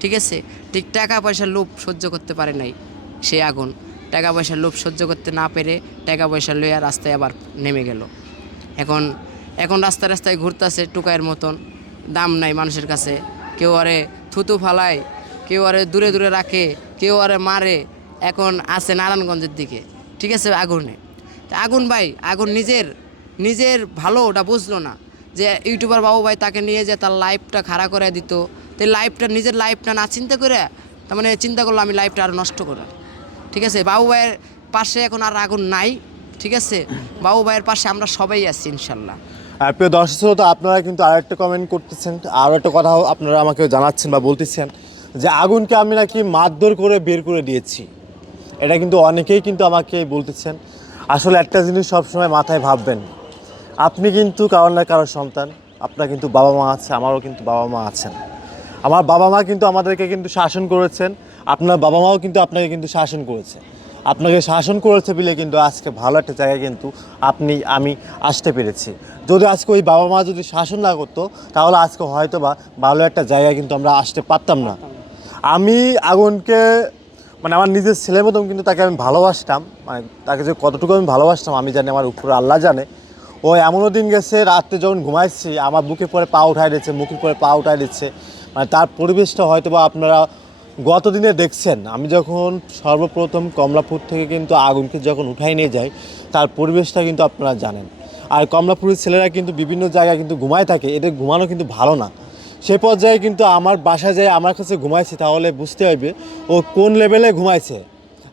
ঠিক আছে? ঠিক টাকা পয়সার লোভ সহ্য করতে পারে নাই সে আগুন। টাকা পয়সার লোভ সহ্য করতে না পেরে টাকা পয়সা লইয়া রাস্তায় আবার নেমে গেল। এখন এখন রাস্তায় রাস্তায় ঘুরতেছে টুকায়ের মতন। দাম নাই মানুষের কাছে। কেউ আরে থুতু ফালায়, কেউ আরে দূরে দূরে রাখে, কেউ আরে মারে। এখন আছে নারায়ণগঞ্জের দিকে, ঠিক আছে, আগুনে। আগুন ভাই, আগুন নিজের নিজের ভালো, ওটা বুঝলো না যে ইউটিউবার বাবু ভাই তাকে নিয়ে যে তার লাইফটা খাড়া করে দিত তো লাইফটা, নিজের লাইফটা না চিন্তা করে তার মানে চিন্তা করল আমি লাইফটা আরও নষ্ট করে ঠিক আছে? বাবু ভাইয়ের পাশে এখন আর আগুন নাই, ঠিক আছে? বাবু ভাইয়ের পাশে আমরা সবাই আছি, ইনশাল্লাহ। আর প্রিয় দর্শক শ্রোতা, আপনারা কিন্তু আর একটা কমেন্ট করতেছেন, আর একটা কথা আপনারা আমাকে জানাচ্ছেন বা বলতেছেন যে আগুনকে আমি নাকি মারধর করে বের করে দিয়েছি। এটা কিন্তু অনেকেই কিন্তু আমাকে বলতেছেন। আসলে একটা জিনিস সবসময় মাথায় ভাববেন, আপনি কিন্তু কারোর না কারোর সন্তান, আপনার কিন্তু বাবা মা আছে, আমারও কিন্তু বাবা মা আছেন। আমার বাবা মা কিন্তু আমাদেরকে কিন্তু শাসন করেছেন। আপনার বাবা মাও কিন্তু আপনাকে কিন্তু শাসন করেছে। আপনাকে শাসন করেছে বলে কিন্তু আজকে ভালো একটা জায়গায় কিন্তু আপনি, আমি আসতে পেরেছি। যদি আজকে ওই বাবা মা যদি শাসন না করতো, তাহলে আজকে হয়তো বা ভালো একটা জায়গায় কিন্তু আমরা আসতে পারতাম না। আমি আগুনকে মানে আমার নিজের ছেলের মতন কিন্তু তাকে আমি ভালোবাসতাম। মানে তাকে যে কতটুকু আমি ভালোবাসতাম, আমি জানি আমার উপরে আল্লাহ জানে। ও এমনও দিন গেছে, রাত্রে যখন ঘুমাইছি, আমার বুকে পরে পা উঠাই দিচ্ছে মুখের পরে পা উঠাই দিচ্ছে মানে তার পরিবেশটা হয়তো বা আপনারা গত দিনে দেখছেন। আমি যখন সর্বপ্রথম কমলাপুর থেকে কিন্তু আগুনকে যখন উঠাই নিয়ে যাই, তার পরিবেশটা কিন্তু আপনারা জানেন। আর কমলাপুরের ছেলেরা কিন্তু বিভিন্ন জায়গায় কিন্তু ঘুমায় থাকে, এদের ঘুমানো কিন্তু ভালো না। সে পর্যায়ে কিন্তু আমার বাসায় যায় আমার কাছে ঘুমাইছে, তাহলে বুঝতে হবে ও কোন লেভেলে ঘুমাইছে।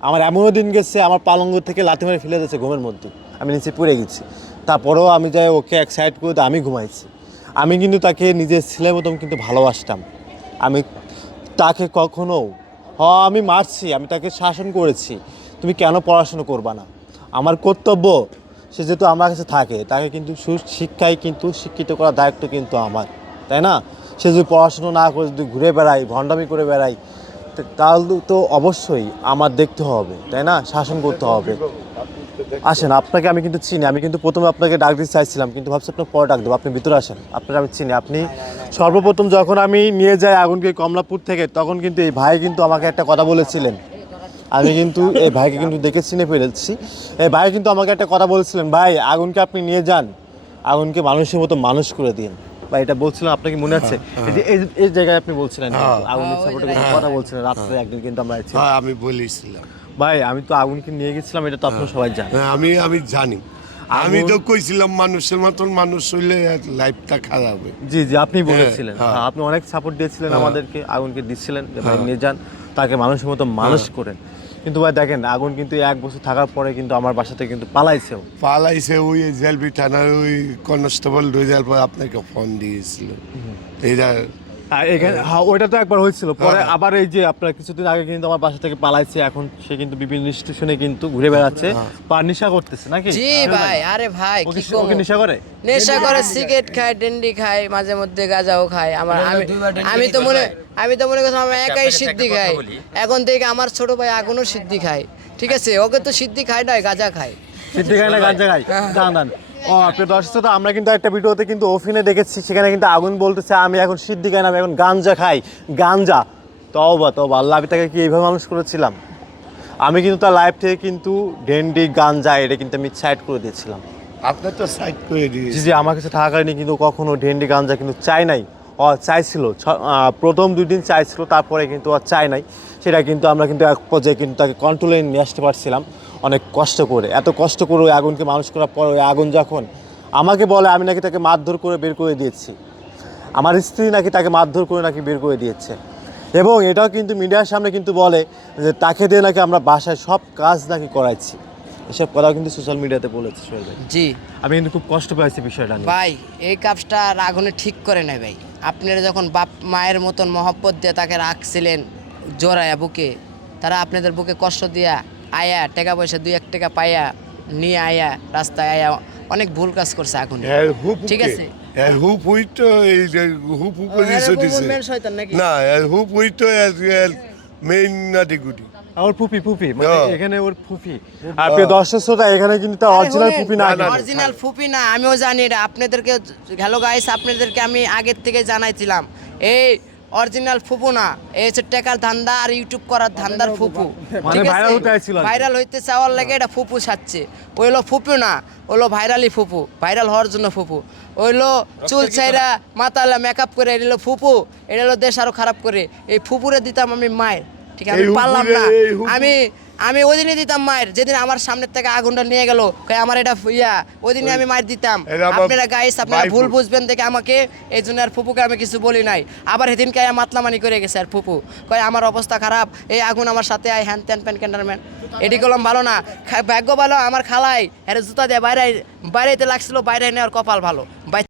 আমার এমনও দিন গেছে, আমার পালঙ্গ থেকে লাথি মারে ফেলে দিয়েছে ঘুমের মধ্যে। আমি নিচে পড়ে গেছি। তারপরেও আমি যাই ওকে এক সাইড করে, আমি ঘুমাইছি। আমি কিন্তু তাকে নিজের ছেলের মতন কিন্তু ভালোবাসতাম। আমি তাকে কখনো, হ, আমি মারছি, আমি তাকে শাসন করেছি, তুমি কেন পড়াশুনো করবা না? আমার কর্তব্য, সে যেহেতু আমার কাছে থাকে, তাকে কিন্তু সুশিক্ষায় কিন্তু শিক্ষিত করার দায়িত্ব কিন্তু আমার, তাই না? সে যদি পড়াশুনো না করে, যদি ঘুরে বেড়ায়, ভণ্ডামি করে বেড়ায়, তো- তাহলে তো অবশ্যই আমার দেখতে হবে, তাই না? শাসন করতে হবে। আসেন আপনাকে আমি কিন্তু চিনি। আমি কিন্তু প্রথমে আপনাকে ডাক দিতে চাইছিলাম কিন্তু ভাবছি আপনার পরে ডাক দেবো। আপনি ভিতরে আসেন আপনাকে আমি চিনি। আপনি সর্বপ্রথম যখন আমি নিয়ে যাই আগুনকে কমলাপুর থেকে তখন কিন্তু এই ভাই কিন্তু আমাকে একটা কথা বলেছিলেন। আমি কিন্তু এই ভাইকে কিন্তু দেখে চিনে ফেলেছি। এই ভাই কিন্তু আমাকে একটা কথা বলেছিলেন ভাই আগুনকে আপনি নিয়ে যান। আগুনকে মানুষের মতো মানুষ করে দিন। বা এটা বলছিলাম আপনাকে মনে আছে? এই যে এই- জায়গায় আপনি বলছিলেন কিন্তু, আগুনের সাপোর্টে কথা বলছিলেন রাত্রে একদিন কিন্তু আমরা হ্যাঁ আমি বলেছিলাম। ভাই আমি তো আগুনকে নিয়ে গেছিলাম এটা তো আপনারা সবাই জানেন। হ্যাঁ, আমি আমি জানি। আমি তো কইছিলাম মানুষের মতন মানুষ হইলে লাইফটা খারাপ হবে। জি জি আপনি বলেছিলেন। হ্যাঁ। হ্যাঁ, আপনি অনেক সাপোর্ট দিয়েছিলেন আমাদেরকে আগুনকে দিচ্ছিলেন যে ভাই নিয়ে যান তাকে মানুষের মতো মানুষ করেন। কিন্তু ভাই দেখেন আগুন কিন্তু এক বছর থাকার পরে কিন্তু আমার বাসাতে কিন্তু পালাইছেও। পালাইছে ওই জেলবি থানার ওই কনস্টেবল রেজাল্ট পর আপনাকে ফোন দিয়েছিল। আর এখানে হ্যাঁ। ওইটা তো একবার হয়েছিল। পরে আবার এই যে আপনার কিছুদিন আগে কিন্তু আমার বাসা থেকে পালাইছে এখন সে কিন্তু বিভিন্ন স্টেশনে কিন্তু ঘুরে বেড়াচ্ছে। বা নেশা করতেছে নাকি? জি ভাই আরে ভাই কি ওকে নেশা করে? নেশা করে সিগারেট খায় ডেন্ডি খায় মাঝে মধ্যে গাঁজাও খায়। আমার আমি আমি তো মনে আমি তো মনে করছিলাম আমি একাই সিদ্ধি খাই এখন থেকে আমার ছোট ভাই আগুনও সিদ্ধি খায়। ঠিক আছে ওকে তো সিদ্ধি খায় না গাঁজা খায়। সিদ্ধি খায় না গাঞ্জা খায়। দান দান প্রিয় দর্শক শ্রোতা, আমরা কিন্তু একটা ভিডিওতে কিন্তু ওফিনে দেখেছি সেখানে কিন্তু আগুন বলতেছে আমি এখন সিদ্ধি খাই আমি এখন গাঞ্জা খাই। গাঞ্জা। তবা তবা আল্লাহ আমি তাকে কি এইভাবে মানুষ করেছিলাম? আমি কিন্তু তার লাইফ থেকে কিন্তু ডেন্ডি গাঞ্জা এটা কিন্তু আমি সাইড করে দিয়েছিলাম। আপনার তো সাইড করে দিয়েছে জি আমার কাছে থাকাকালীন কিন্তু কখনো ডেন্ডি গাঞ্জা কিন্তু চাই নাই। ও চাইছিল। প্রথম দুই দিন চাইছিল তারপরে কিন্তু আর চাই নাই। সেটা কিন্তু আমরা কিন্তু এক পর্যায়ে কিন্তু তাকে কন্ট্রোলে নিয়ে আসতে পারছিলাম। অনেক কষ্ট করে এত কষ্ট করে ওই আগুনকে মানুষ করার পর ওই আগুন যখন আমাকে বলে আমি নাকি তাকে মারধর করে বের করে দিয়েছি। আমার স্ত্রী নাকি তাকে মারধর করে নাকি বের করে দিয়েছে। এবং এটাও কিন্তু মিডিয়ার সামনে কিন্তু বলে যে তাকে দিয়ে নাকি আমরা বাসায় সব কাজ নাকি করাইছি। এসব কথাও কিন্তু সোশ্যাল মিডিয়াতে বলেছে জি। আমি কিন্তু খুব কষ্ট পাইছি বিষয়টা ভাই এই কাজটা আগুনে ঠিক করে নাই ভাই। আপনারা যখন বাপ মায়ের মতন মহব্বত দিয়ে তাকে রাখছিলেন জোরায়া বুকে তারা আপনাদের বুকে কষ্ট দিয়া আয়া টাকা পয়সা দুই এক টাকা পাইয়া নিয়ে আয়া রাস্তায় আয়া অনেক ভুল কাজ করছে এখন। এর ঠিক আছে। এর হুপ তো এই? না তো মেইন নাটি গুটি। ওর ফুপি ফুপি মানে হ্যাঁ। এখানে ওর ফুপি। আর প্রিয় দর্শক শ্রোতা এখানে কিন্তু তার অরিজিনাল ফুপি না অরিজিনাল ফুপি না আমিও জানি এটা। আপনাদেরকে হ্যালো গাইস আপনাদেরকে আমি আগের থেকে জানাইছিলাম। এই অরিজিনাল ফুপু না। এই হচ্ছে টেকার ধান্দা আর ইউটিউব করার ধান্দার ফুপু। মানে। ভাইরাল হইতে চাওয়ার লাগে এটা ফুপু সাচ্ছে ওই হলো ফুপু না ওইলো ভাইরালি ফুপু। ভাইরাল হওয়ার জন্য ফুপু। ওইলো চুল চাইরা মাতালা মেকআপ করে এলো ফুপু। এটা হলো দেশ আরও খারাপ করে। এই ফুপুরে দিতাম আমি মায়ের। ঠিক আছে? আমি পারলাম না। আমি আমি ওই দিনই দিতাম মায়ের যেদিন আমার সামনের থেকে আগুনটা নিয়ে গেল আমার এটা ইয়া ওই দিনই আমি মায়ের দিতাম। আপনারা গাইস আপনারা ভুল বুঝবেন দেখে আমাকে এই জন্য আর ফুপুকে আমি কিছু বলি নাই। আবার সেদিনকে আয়া মাতলামানি করে গেছে আর ফুপু। কয় আমার অবস্থা খারাপ এই আগুন আমার সাথে আয় হ্যান ত্যান প্যান ক্যান্ডারম্যান এটি করলাম ভালো না। ভাগ্য ভালো আমার খালাই এর জুতা দিয়ে বাইরে বাইরেতে লাগছিল বাইরে নেওয়ার কপাল ভালো।